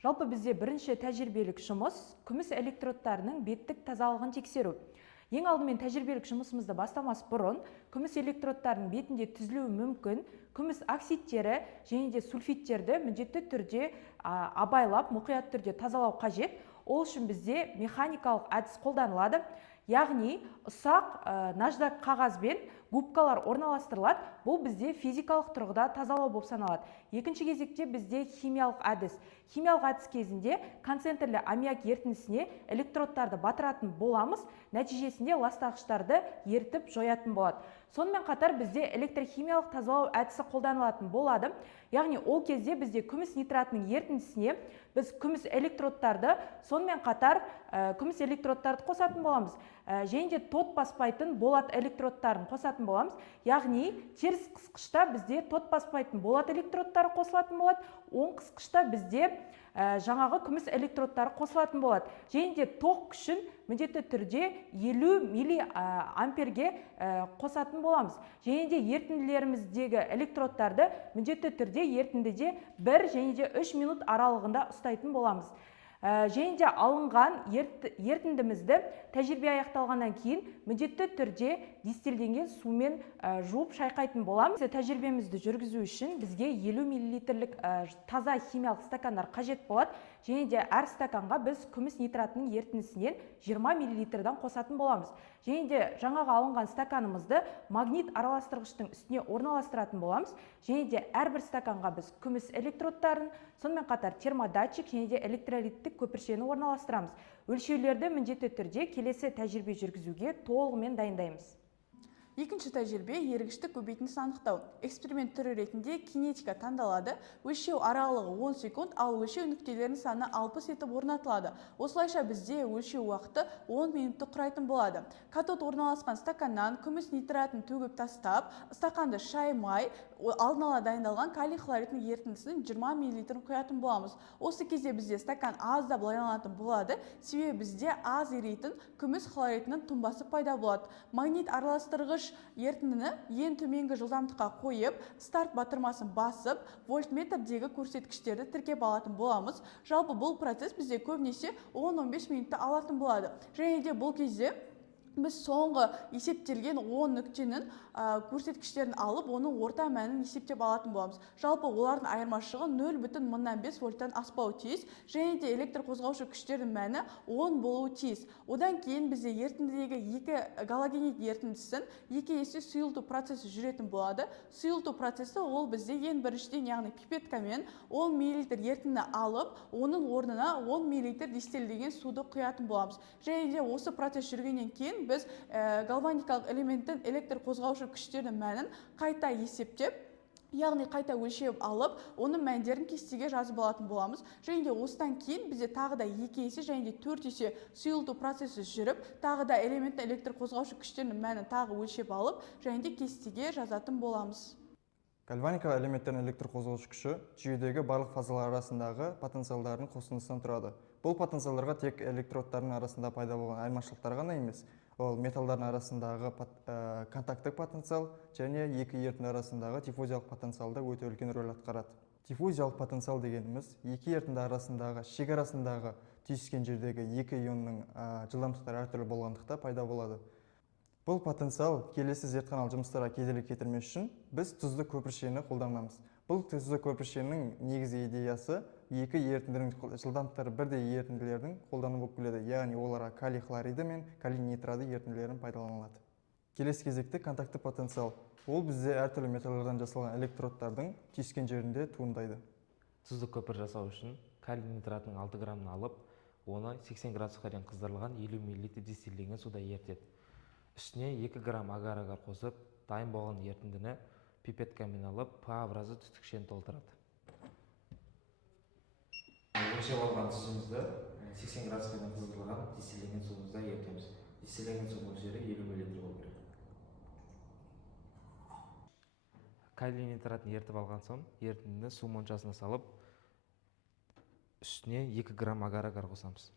Жалпы бізде бірінші тәжірибелік жұмыс күміс электродтарының беттік тазалығын тексеру. Ең алдымен тәжірибелік жұмысымызды бастамас бұрын күміс электродтардың бетінде түзілуі мүмкін күміс оксидтері және де сульфидтерді міндетті түрде абайлап, мұқият түрде тазалау қажет. Ол үшін бізде механикалық әдіс қолданылады. Яғни ұсақ наждак қағазбен губкалар орналастырылады. Бұл бізде физикалық тұрғыда тазалау болып саналады. Екінші кезекте бізде химиялық әдіс. Химиялық әдіс кезінде концентрлі аммиак ерітіндісіне электродтарды батыратын боламыз. Нәтижесінде ластағыштарды ертіп жоятын болады. Сонымен қатар бізде электрохимиялық тазалау әдісі қолданылатын болады. Яғни ол кезде бізде күміс нитратының ерітіндісіне біз күміс электродтарды, сонымен қатар күміс электродтарды қосатын боламыз. Және де тот баспайтын болат электродтарын қосатын боламыз. Яғни теріс қысқышта бізде тот баспайтын болат электродтары қосылатын болады. Оң қысқышта бізде жаңағы күміс электродтары қосылатын болады. Және де тоқ күшін міндетті түрде 50 милли амперге қосатын боламыз. Және де ерітінділеріміздегі электродтарды міндетті түрде ерітіндіде 1 және де 3 минут аралығында ұстайтын боламыз. Және де алынған ерітіндімізді тәжірибе аяқталғаннан кейін міндетті түрде дистилденген сумен жуып шайқайтын боламыз. Тәжірибемізді жүргізу үшін бізге 50 миллилитрлік таза химиялық стакандар қажет болады. Және де әр стаканға біз күміс нитратының ерітіндісінен 20 миллилитрдан қосатын боламыз. Және де жаңағы алынған стаканымызды магнит араластырғыштың үстіне орналастыратын боламыз. Және де әрбір стаканға біз күміс электродтарын, сонымен қатар термодатчик және де электролиттік көпіршені орналастырамыз. Өлшеулерді міндетті түрде келесі тәжірибе жүргізуге толығымен дайындаймыз. Екінші тәжірибе ергіштік көбейтіндісін анықтау. Эксперимент түрі ретінде кинетика таңдалады. Өлшеу аралығы 10 секунд, ал өлшеу нүктелерінің саны 60 етіп орнатылады. Осылайша бізде өлшеу уақыты 10 минутты құрайтын болады. Катод орналасқан стаканнан күміс нитратын төгіп тастап, стаканды шаймай, алдын ала дайындалған калий хлоридінің ерітіндісінің 20 мл құятын боламыз. Осы кезде бізде стакан аздап лайланатын болады, себебі бізде аз еритін күміс хлоридінің тұнбасы пайда болады. Магнит араластырғыш ерітіндіні ең төменгі жылдамдыққа қойып, старт батырмасын басып, вольтметрдегі көрсеткіштерді тіркеп алатын боламыз. Жалпы бұл процесс бізде көбінесе 10-15 минутта алатын болады. Және де бұл кезде біз соңғы есептелген 10 нүктенің көрсеткіштерін алып, оның орта мәнін есептеп алатын боламыз. Жалпы олардың айырмашылығы 0,05 вольттан аспауы тиіс, және де электр қозғаушы күштердің мәні 10 болуы тиіс. Одан кейін бізде ерітіндідегі галогенит ерітіндісін 2 есе сұйылту процесі жүретін болады. Сұйылту процесі ол бізде ең біріншіден, яғни пипеткамен 10 мл ерітінді алып, оның орнына 10 мл дистилдеген суды құятын боламыз. Және де осы процесс жүргеннен кейін біз галваникалық элементтің электр қозғаушы күштердің мәнін қайта есептеп, яғни қайта өлшеп алып, оның мәндерін кестеге жазып алатын боламыз. Және де осыдан кейін бізде тағы да 2 есе және де 4 есе сұйылту процесі жүріп, тағы да элементтің электр қозғаушы күштерінің мәнін тағы өлшеп алып, және де кестеге жазатын боламыз. Гальваникалық элементтердің электр қозғаушы күші жүйедегі барлық фазалар арасындағы потенциалдардың қосындысынан тұрады. Бұл потенциалдарға тек электродтардың арасында пайда болған айырмашылықтар ғана емес, ол металдардың арасындағы контакттық потенциал және екі ерітінді арасындағы диффузиялық потенциалда өте үлкен рөл атқарады. Диффузиялық потенциал дегеніміз екі ерітінді арасындағы шекарасындағы түйіскен жердегі екі ионның жылдамдықтары әртүрлі болғандықта пайда болады. Бұл потенциал келесі зертханалық жұмыстарға кедергі келтірмес үшін біз тұзды көпіршені қолданамыз. Бұл тұзды көпіршенің негізгі идеясы екі ерітіндінің жылдамдықтары бірдей ерітінділердің қолдану болып келеді, яғни оларға калий хлориді мен калий нитраты ерітінділерін пайдаланылады. Келесі кезекте контакты потенциал. Ол бізде әртүрлі металдардан жасалған электродтардың түйіскен жерінде туындайды. Тұзды көпір жасау үшін калий нитратының 6 грамын алып, оны 80 градусқа дейін қыздырылған 50 мл дистилденген суда ерітеді. Үстіне 2 грамм агар-агар қосып, дайын болған ерітіндіні пипеткамен алып, П-образы түтікшені толтырады. Өлшеп алған тұзымызды 80 градусқа дейін қыздырылған дистилденген суымызда ерітеміз. Дистилденген су мөлшері 50 мл болу керек. Калий нитратын ертіп алған соң, ерітіндіні су моншасына салып, үстіне 2 грамм агар-агар қосамыз.